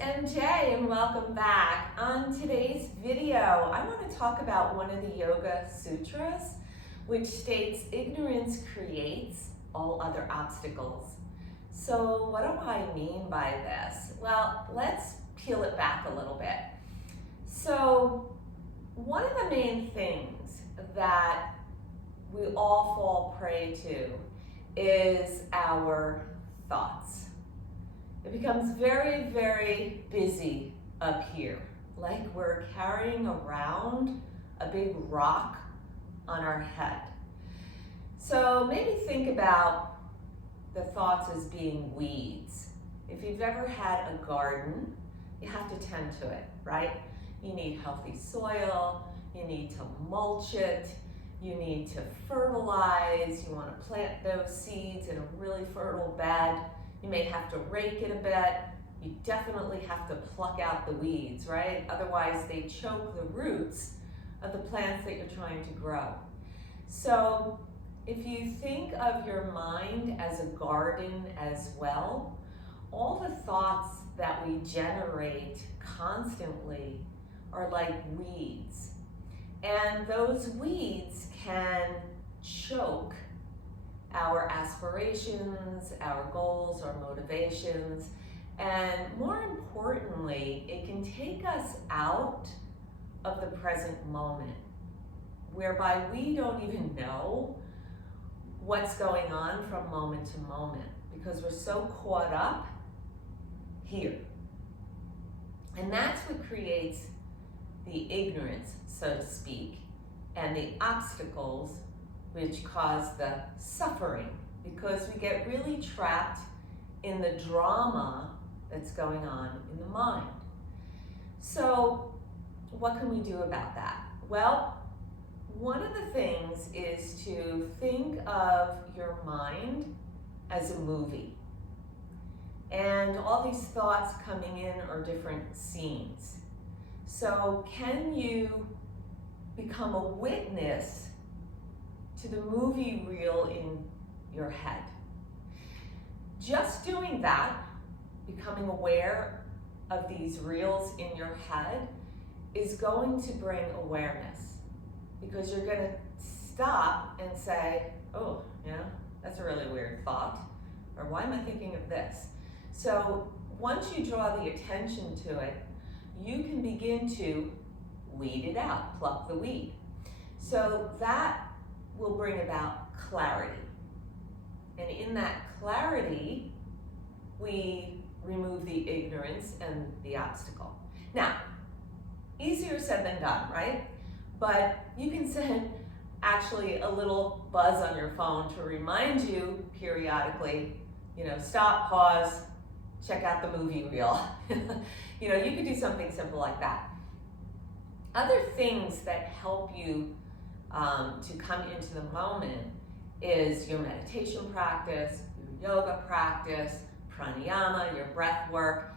MJ and welcome back. On today's video, I want to talk about one of the Yoga Sutras, which states ignorance creates all other obstacles. So what do I mean by this? Well, let's peel it back a little bit. So one of the main things that we all fall prey to is our thoughts. It becomes very, very busy up here, like we're carrying around a big rock on our head. So maybe think about the thoughts as being weeds. If you've ever had a garden, you have to tend to it, right? You need healthy soil, you need to mulch it, you need to fertilize, you want to plant those seeds in a really fertile bed. You may have to rake it a bit. You definitely have to pluck out the weeds, right? Otherwise they choke the roots of the plants that you're trying to grow. So if you think of your mind as a garden as well, all the thoughts that we generate constantly are like weeds. And those weeds can choke our aspirations, our goals, our motivations, and more importantly, it can take us out of the present moment, whereby we don't even know what's going on from moment to moment because we're so caught up here. And that's what creates the ignorance, so to speak, and the obstacles which cause the suffering, because we get really trapped in the drama that's going on in the mind. So what can we do about that? Well, one of the things is to think of your mind as a movie. And all these thoughts coming in are different scenes. So can you become a witness to the movie reel in your head? Just doing that, becoming aware of these reels in your head, is going to bring awareness, because you're going to stop and say, oh, that's a really weird thought, or why am I thinking of this? So once you draw the attention to it, you can begin to weed it out, pluck the weed. So that will bring about clarity. And in that clarity, we remove the ignorance and the obstacle. Now, easier said than done, right? But you can send actually a little buzz on your phone to remind you periodically, stop, pause, check out the movie reel. You could do something simple like that. Other things that help you to come into the moment is your meditation practice, your yoga practice, pranayama, your breath work.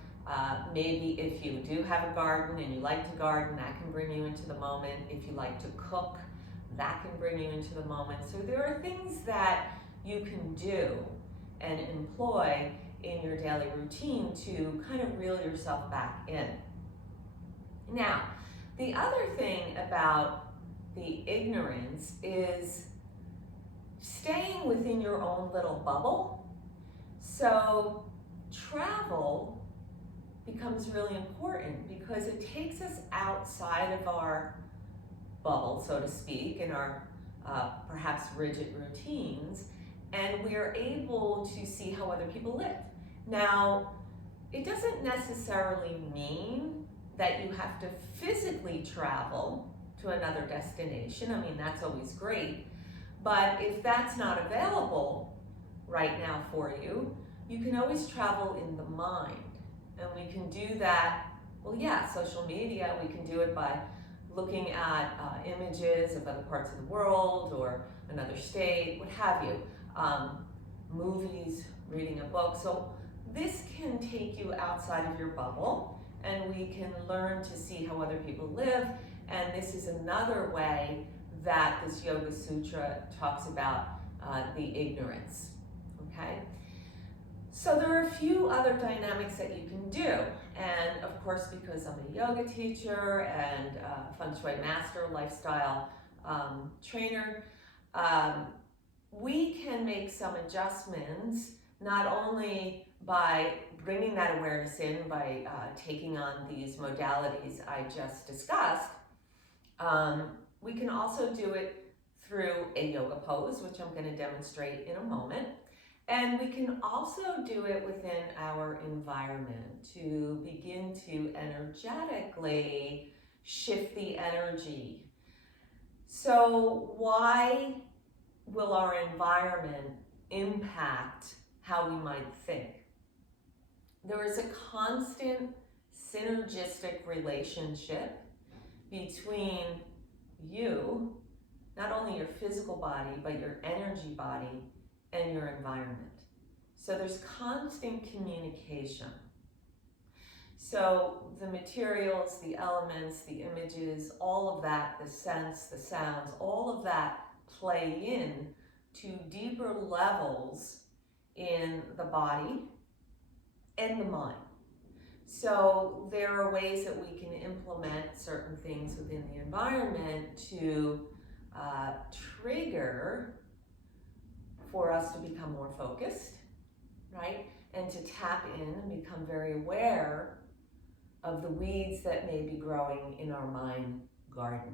Maybe if you do have a garden and you like to garden, that can bring you into the moment. If you like to cook, that can bring you into the moment. So there are things that you can do and employ in your daily routine to kind of reel yourself back in. Now, the other thing about the ignorance is staying within your own little bubble. So travel becomes really important because it takes us outside of our bubble, so to speak, in our perhaps rigid routines, and we're able to see how other people live. Now, it doesn't necessarily mean that you have to physically travel to another destination. I mean, that's always great. But if that's not available right now for you, you can always travel in the mind. And we can do that, social media, we can do it by looking at images of other parts of the world or another state, what have you. Movies, reading a book. So this can take you outside of your bubble, and we can learn to see how other people live. And this is another way that this Yoga Sutra talks about the ignorance, okay? So there are a few other dynamics that you can do. And of course, because I'm a yoga teacher and Feng Shui master, lifestyle trainer, um, we can make some adjustments, not only by bringing that awareness in, by taking on these modalities I just discussed, we can also do it through a yoga pose, which I'm going to demonstrate in a moment. And we can also do it within our environment to begin to energetically shift the energy. So why will our environment impact how we might think? There is a constant synergistic relationship between you, not only your physical body, but your energy body and your environment. So there's constant communication. So the materials, the elements, the images, all of that, the scents, the sounds, all of that play in to deeper levels in the body and the mind. So there are ways that we can implement certain things within the environment to trigger for us to become more focused, right? And to tap in and become very aware of the weeds that may be growing in our mind garden.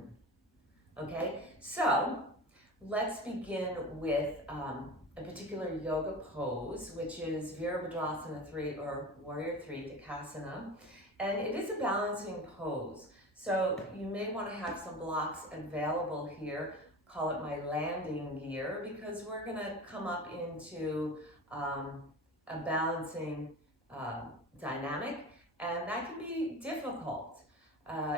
Okay, so let's begin with a particular yoga pose, which is Virabhadrasana 3 or Warrior 3 Takasana. And it is a balancing pose. So you may want to have some blocks available here. Call it my landing gear, because we're going to come up into a balancing dynamic, and that can be difficult,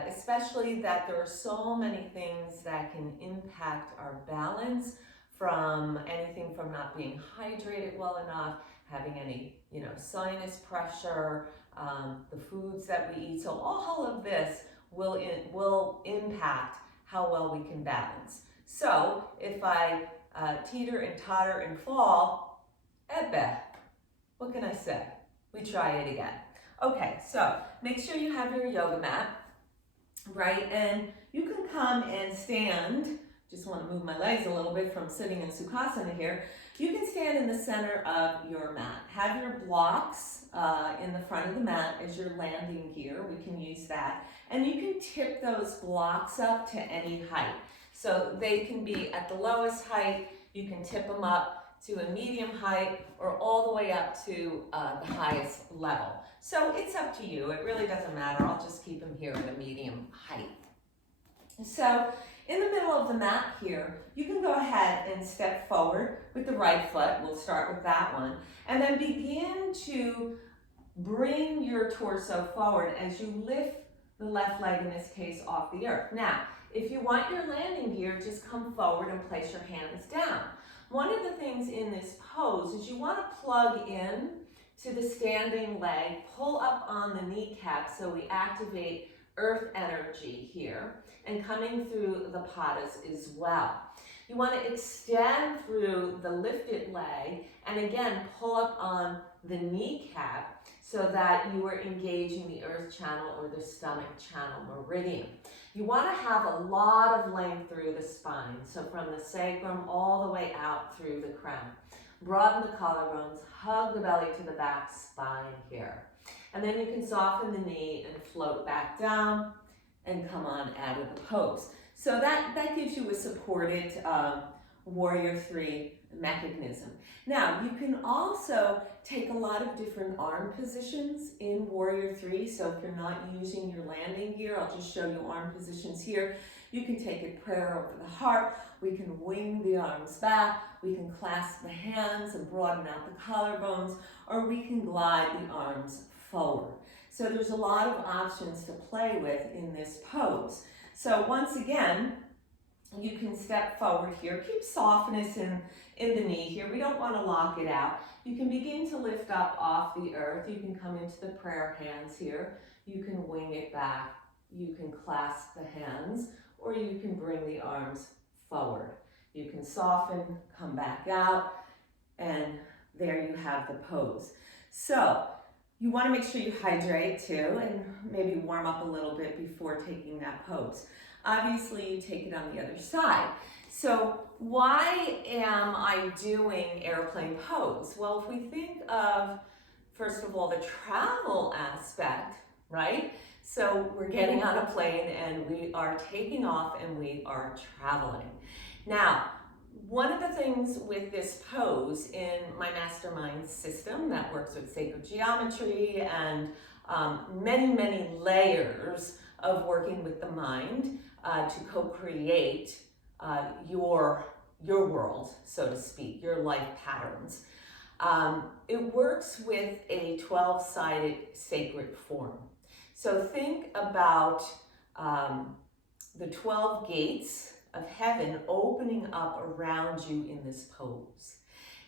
especially that there are so many things that can impact our balance, from anything from not being hydrated well enough, having any sinus pressure, the foods that we eat. So all of this will impact how well we can balance. So if I teeter and totter and fall, ebbe, what can I say? We try it again. Okay, so make sure you have your yoga mat, right? And you can come and stand. Just want to move my legs a little bit from sitting in Sukhasana here. You can stand in the center of your mat. Have your blocks in the front of the mat as your landing gear. We can use that. And you can tip those blocks up to any height. So they can be at the lowest height, you can tip them up to a medium height, or all the way up to the highest level. So it's up to you, it really doesn't matter. I'll just keep them here at a medium height. So in the middle of the mat here, you can go ahead and step forward with the right foot. We'll start with that one. And then begin to bring your torso forward as you lift the left leg, in this case, off the earth. Now, if you want your landing gear, just come forward and place your hands down. One of the things in this pose is you want to plug in to the standing leg, pull up on the kneecap so we activate earth energy here, and coming through the padas as well. You want to extend through the lifted leg and again pull up on the kneecap so that you are engaging the earth channel or the stomach channel meridian. You want to have a lot of length through the spine, so from the sacrum all the way out through the crown. Broaden the collarbones, hug the belly to the back spine here. And then you can soften the knee and float back down and come on out of the pose. So that gives you a supported Warrior 3 mechanism. Now, you can also take a lot of different arm positions in Warrior 3. So if you're not using your landing gear, I'll just show you arm positions here. You can take a prayer over the heart. We can wing the arms back. We can clasp the hands and broaden out the collarbones, or we can glide the arms forward. So there's a lot of options to play with in this pose. So once again, you can step forward here. Keep softness in the knee here. We don't want to lock it out. You can begin to lift up off the earth. You can come into the prayer hands here. You can wing it back. You can clasp the hands, or you can bring the arms forward. You can soften, come back out, and there you have the pose. So you want to make sure you hydrate too, and maybe warm up a little bit before taking that pose. Obviously, you take it on the other side. So why am I doing airplane pose? Well, if we think of, first of all, the travel aspect, right? So we're getting on a plane and we are taking off and we are traveling. Now, one of the things with this pose in my mastermind system that works with sacred geometry and many layers of working with the mind to co-create your world, so to speak, your life patterns. It works with a 12-sided sacred form. So think about the 12 gates of heaven opening up around you in this pose.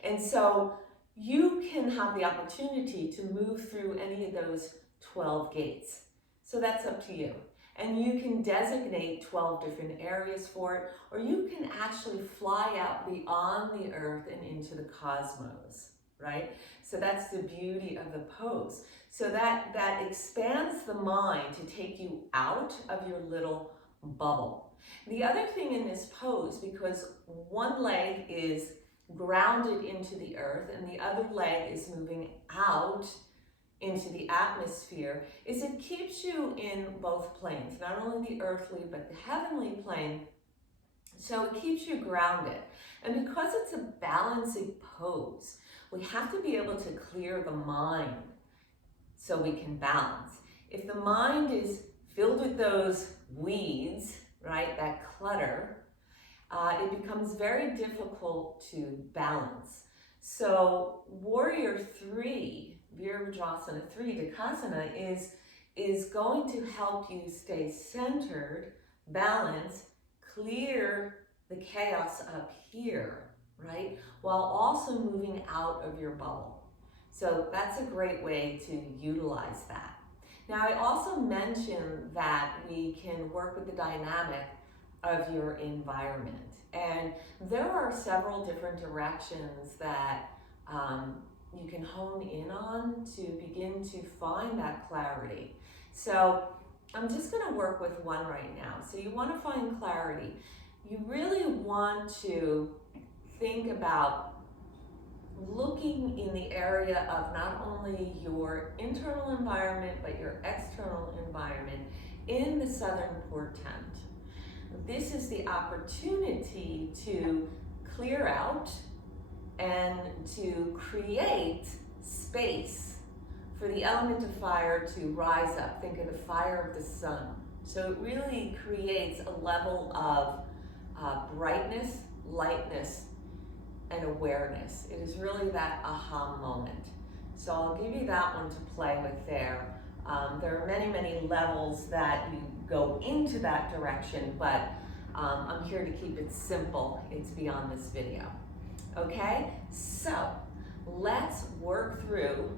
And so you can have the opportunity to move through any of those 12 gates. So that's up to you. And you can designate 12 different areas for it, or you can actually fly out beyond the earth and into the cosmos, right? So that's the beauty of the pose. So that expands the mind to take you out of your little bubble. The other thing in this pose, because one leg is grounded into the earth and the other leg is moving out into the atmosphere, is it keeps you in both planes, not only the earthly but the heavenly plane. So it keeps you grounded. And because it's a balancing pose, we have to be able to clear the mind so we can balance. If the mind is filled with those weeds, right, that clutter, it becomes very difficult to balance. So Warrior 3, Virabhadrasana 3, Dakasana, is going to help you stay centered, balanced, clear the chaos up here, right, while also moving out of your bubble. So that's a great way to utilize that. Now, I also mentioned that we can work with the dynamic of your environment. And there are several different directions that you can hone in on to begin to find that clarity. So I'm just going to work with one right now. So you want to find clarity. You really want to think about looking in the area of not only your internal environment, but your external environment in the southern portent. This is the opportunity to clear out and to create space for the element of fire to rise up. Think of the fire of the sun. So it really creates a level of brightness, lightness, and awareness. It is really that aha moment. So I'll give you that one to play with there. There are many levels that you go into that direction, but I'm here to keep it simple. It's beyond this video. Okay, so let's work through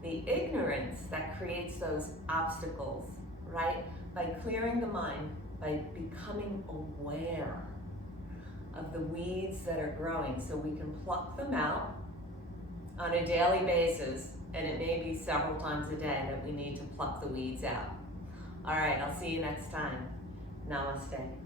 the ignorance that creates those obstacles, right? By clearing the mind, by becoming aware of the weeds that are growing, so we can pluck them out on a daily basis, and it may be several times a day that we need to pluck the weeds out. All right, I'll see you next time. Namaste.